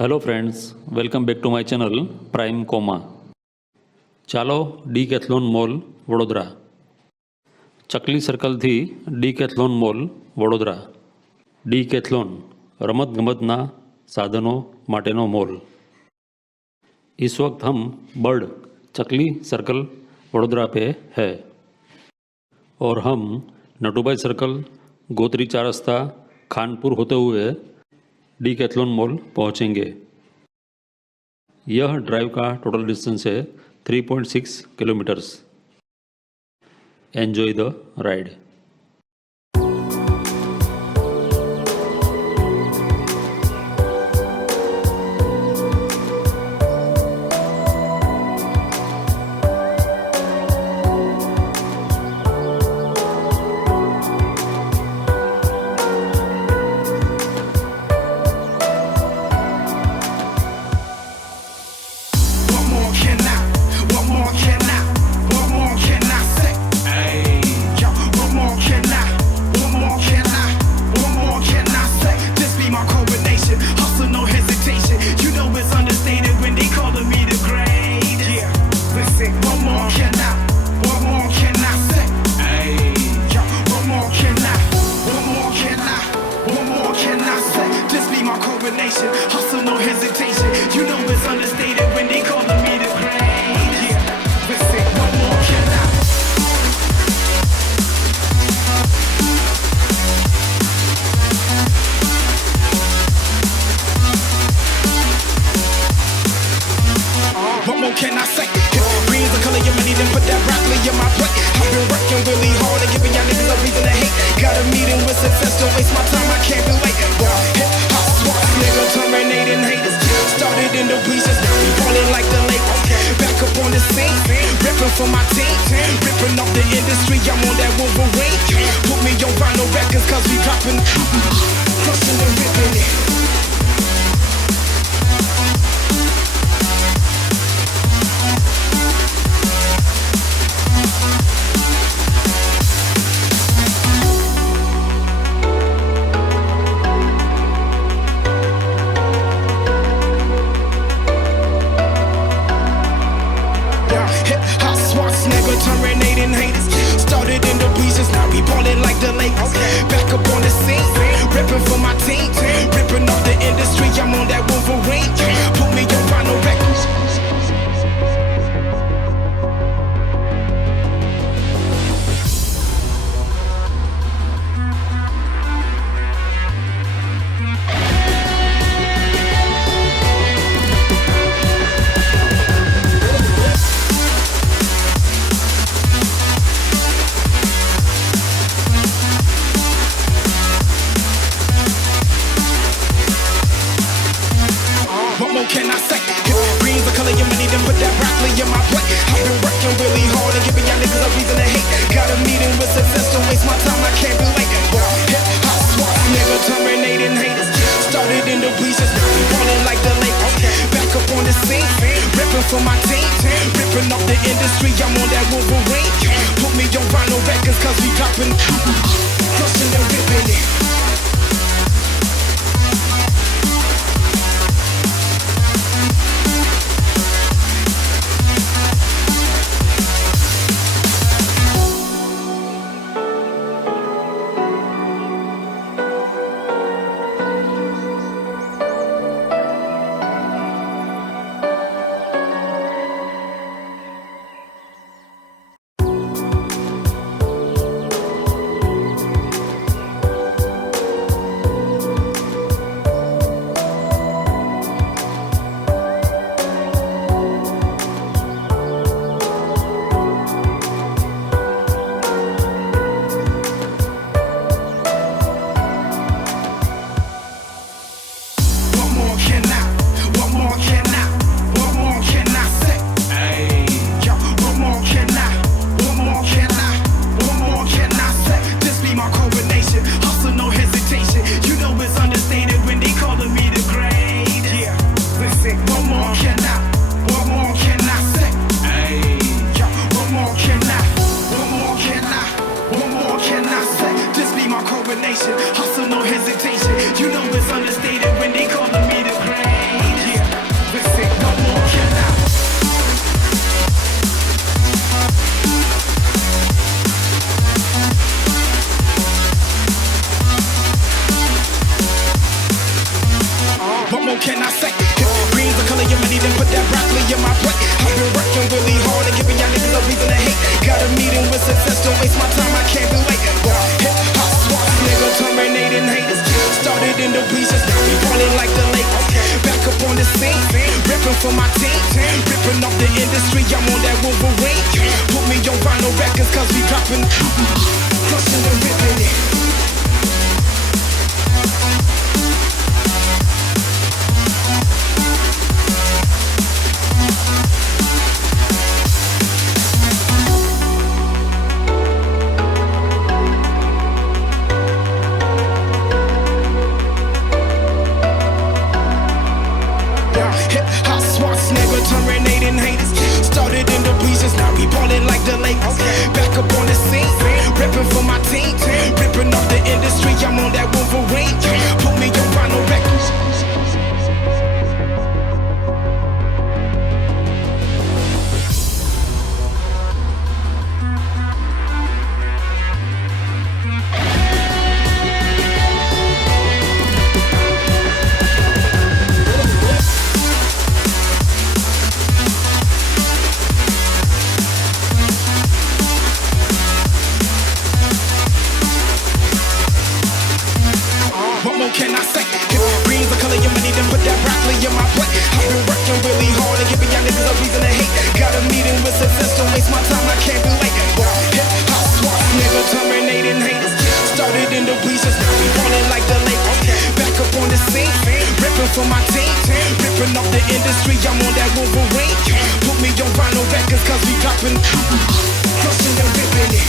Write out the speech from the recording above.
Hello friends, welcome back to my channel prime comma. ચાલો ડીકેથલોન mall Vadodara. ચકલી સર્કલથી ડીકેથલોન mall Vadodara. ડીકેથલોન રમતગમતના साधनों माटेनो मॉल. इस वक्त हम बर्ड चकली सर्कल वडोदरा पे है और हम नटूभाई सर्कल गोत्री चार रास्ता खानपुर होते हुए डीकैथलॉन मॉल पहुंचेंगे. यह ड्राइव का टोटल डिस्टेंस है 3.6 kilometres. Enjoy the ride. Hustle, no hesitation. You know it's understated when they calling me the great. Yeah, listen, what more can I? What more can I say? Green's the color of money, then put that broccoli in my plate. I've been working really hard and giving y'all niggas a reason to hate. Got a meeting with success, don't waste my time, I can't be late. Nigga terminating haters. Started in the bleachers, now we ballin' like the Lakers. Back up on the scene, rippin' for my team. Rippin' off the industry, I'm on that Wolverine. Put me on vinyl records, cause we droppin'. Crushing and rippin' it. Terminating haters. Started in the bleachers, now we ballin' like the Lakers. Back up on the scene, rippin' for my team. Rippin' off the industry, I'm on that Wolverine. Put me on vinyl records. What more can I say? Green's the color of money, then put that broccoli in my plate. I've been working really hard and giving y'all niggas a reason to hate. Got a meeting with success, don't waste my time, I can't be late. Hot swap, nigga terminating haters. Started in the bleachers, now we ballin' like the Lakers. Back up on the scene, rippin' for my team. Rippin' off the industry, I'm on that Wolverine. Put me on vinyl records, cause we droppin'. Crushing and rippin' it. What more can I say? Green's the color of money, then put that broccoli in my plate. I've been working really hard and giving y'all niggas a reason to hate. Got a meeting with success, don't waste my time, I can't be late. Hip hop swap, nigga, terminating haters. Started in the bleachers, now we falling like the lake. Back up on the scene, ripping for my team. Ripping off the industry, I'm on that Wolverine. Put me on vinyl records, cause we dropping, crushing and ripping it. Terminating haters, started in the bleachers, now we ballin' like the Lakers. Back up on the scene, ripping for my team, ripping off the industry. I'm on that Wolverine. Put me on vinyl records. What more can I say? Green's the color of money, then put that broccoli in my plate. I've been working really hard and giving y'all niggas a reason to hate. Got a meeting with success, don't waste my time, I can't be late. Hip hop swap, nigga, terminating haters. Started in the bleachers, now we ballin' like the Lakers. Back up on the scene, ripping for my team. Ripping off the industry, I'm on that Wolverine. Put me on vinyl records, cause we dropping, crushing and ripping it.